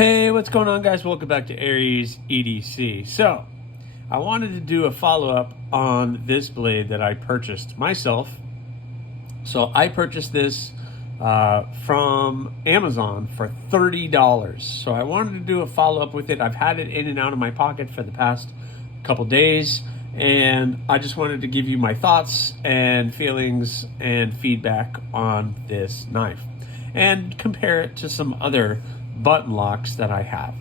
Hey, what's going on, guys? Welcome back to AriesEDC. So, I wanted to do a follow-up on this blade that I purchased myself. So, I purchased this from Amazon for $30. So, I wanted to do a follow-up with it. I've had it in and out of my pocket for the past couple days, and I just wanted to give you my thoughts and feelings and feedback on this knife and compare it to some other button locks that I have.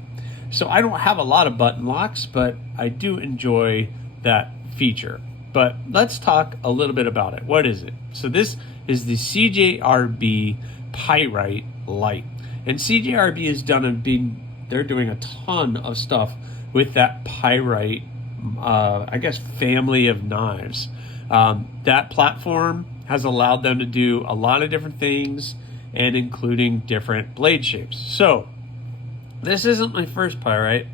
So I don't have a lot of button locks, but I do enjoy that feature. But let's talk a little bit about it. What is it? So this is the CJRB Pyrite Light. And CJRB has they're doing a ton of stuff with that Pyrite, I guess, family of knives. That platform has allowed them to do a lot of different things, and including different blade shapes. So this isn't my first Pyrite.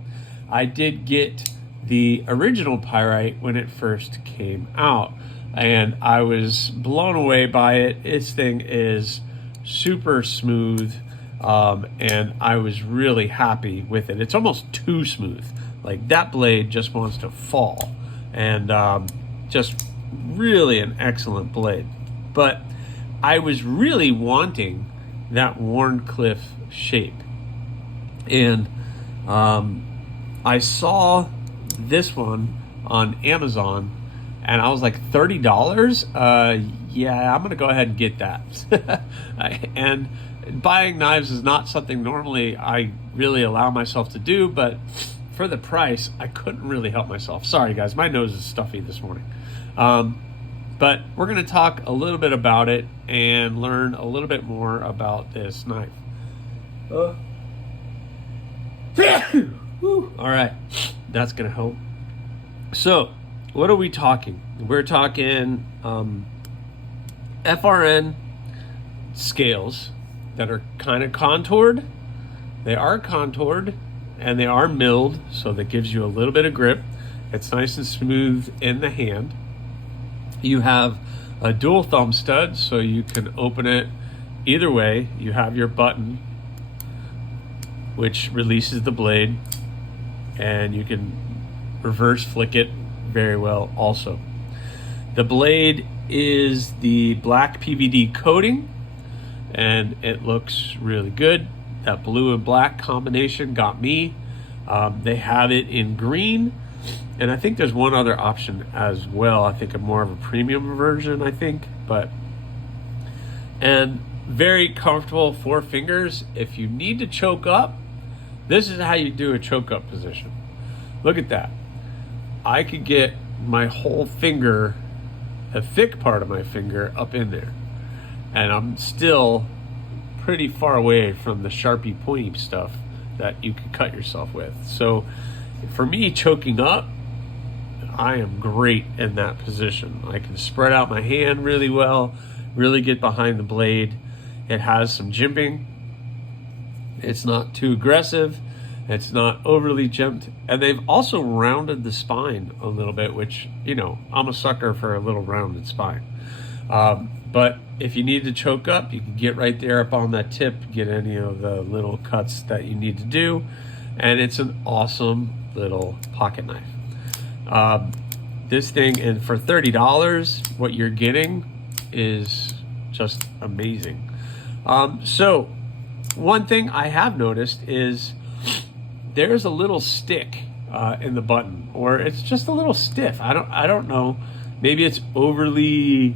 I did get the original Pyrite when it first came out, and I was blown away by it. This thing is super smooth, and I was really happy with it. It's almost too smooth. Like, that blade just wants to fall, and just really an excellent blade. But I was really wanting that Wharncliffe shape. And I saw this one on Amazon, and I was like, $30? Yeah, I'm gonna go ahead and get that. And buying knives is not something normally I really allow myself to do, but for the price, I couldn't really help myself. Sorry guys, my nose is stuffy this morning. But we're going to talk a little bit about it and learn a little bit more about this knife. All right, that's going to help. So, what are we talking? We're talking FRN scales that are kind of contoured. They are contoured and they are milled, so that gives you a little bit of grip. It's nice and smooth in the hand. You have a dual thumb stud, so you can open it either way. You have your button, which releases the blade, and you can reverse flick it very well also. The blade is the black PVD coating, and it looks really good. That blue and black combination got me. They have it in green, and I think there's one other option as well. I think a more of a premium version, and very comfortable 4 fingers. If you need to choke up, this is how you do a choke up position. Look at that. I could get my whole finger, a thick part of my finger, up in there, and I'm still pretty far away from the Sharpie pointy stuff that you could cut yourself with. So for me, choking up, I am great in that position. I can spread out my hand really well, really get behind the blade. It has some jimping. It's not too aggressive. It's not overly jimped. And they've also rounded the spine a little bit, which, you know, I'm a sucker for a little rounded spine. But if you need to choke up, you can get right there up on that tip, get any of the little cuts that you need to do. And it's an awesome little pocket knife. This thing, and for $30, what you're getting is just amazing. So one thing I have noticed is there's a little stick in the button, or it's just a little stiff. I don't know. Maybe it's overly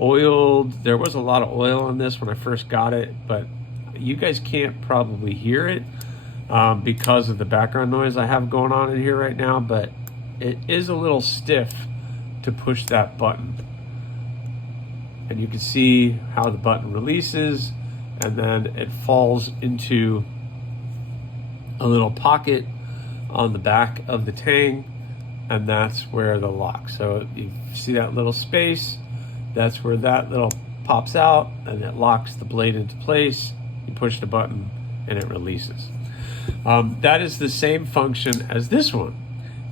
oiled. There was a lot of oil on this when I first got it, but you guys can't probably hear it because of the background noise I have going on in here right now, but it is a little stiff to push that button. And you can see how the button releases, and then it falls into a little pocket on the back of the tang, and that's where the lock. So you see that little space, that's where that little pops out, and it locks the blade into place. You push the button and it releases. That is the same function as this one.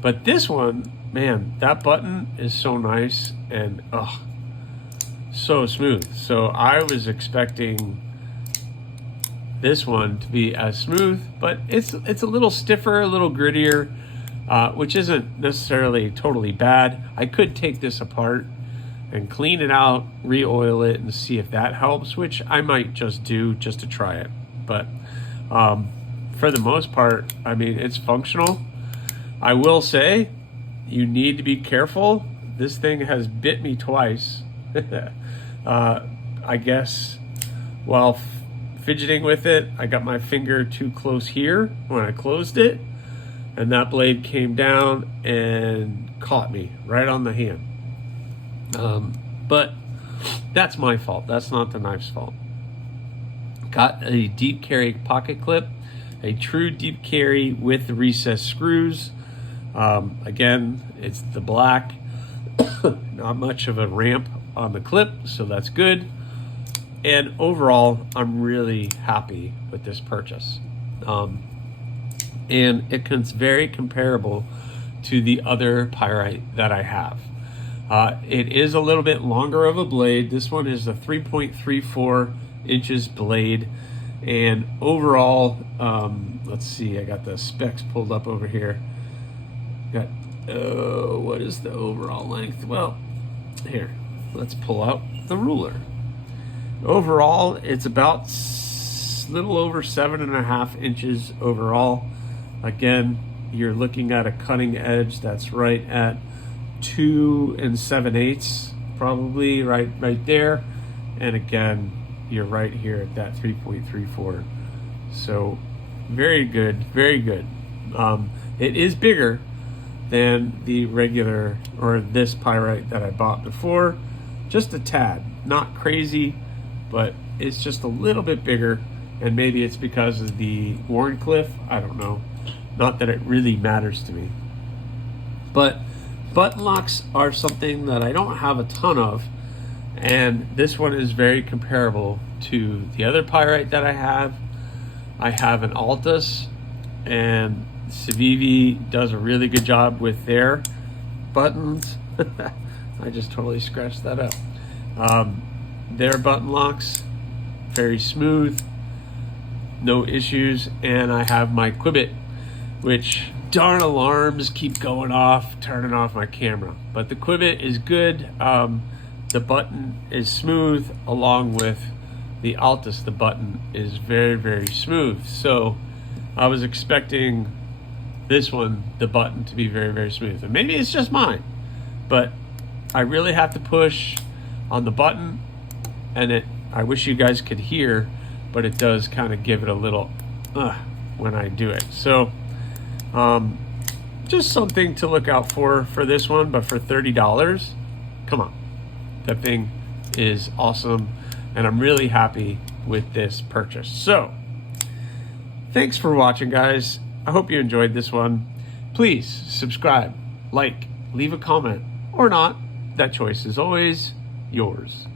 But this one, man, that button is so nice and so smooth. So I was expecting this one to be as smooth, but it's a little stiffer, a little grittier, which isn't necessarily totally bad. I could take this apart and clean it out, re-oil it, and see if that helps, which I might just do just to try it. But for the most part, I mean, it's functional. I will say, you need to be careful. This thing has bit me twice. I guess while fidgeting with it, I got my finger too close here when I closed it, and that blade came down and caught me right on the hand. But that's my fault. That's not the knife's fault. Got a deep carry pocket clip, a true deep carry with the recessed screws. Again, it's the black, not much of a ramp on the clip, so that's good. And overall, I'm really happy with this purchase. And it's very comparable to the other Pyrite that I have. It is a little bit longer of a blade. This one is a 3.34 inches blade. And overall, let's see, I got the specs pulled up over here. Got, what is the overall length? Well, here, let's pull out the ruler. Overall, it's about a little over 7.5 inches overall. Again, you're looking at a cutting edge that's right at 2 7/8, probably right there. And again, you're right here at that 3.34. So very good, very good. It is bigger than the regular, or this Pyrite that I bought before, just a tad, not crazy, but it's just a little bit bigger, and maybe it's because of the Wharncliffe, I don't know. Not that it really matters to me. But button locks are something that I don't have a ton of, and this one is very comparable to the other Pyrite that I have. I have an Altus, and Civivi does a really good job with their buttons. I just totally scratched that up. Their button locks, very smooth, no issues. And I have my Quibbit, which darn alarms keep going off, turning off my camera. But the Quibbit is good. The button is smooth, along with the Altus. The button is very, very smooth. So I was expecting this one, the button, to be very, very smooth. And maybe it's just mine, but I really have to push on the button, and I wish you guys could hear, but it does kind of give it a little when I do it. So just something to look out for this one. But for $30, come on, that thing is awesome, and I'm really happy with this purchase. So thanks for watching, guys. I hope you enjoyed this one. Please subscribe, like, leave a comment, or not. That choice is always yours.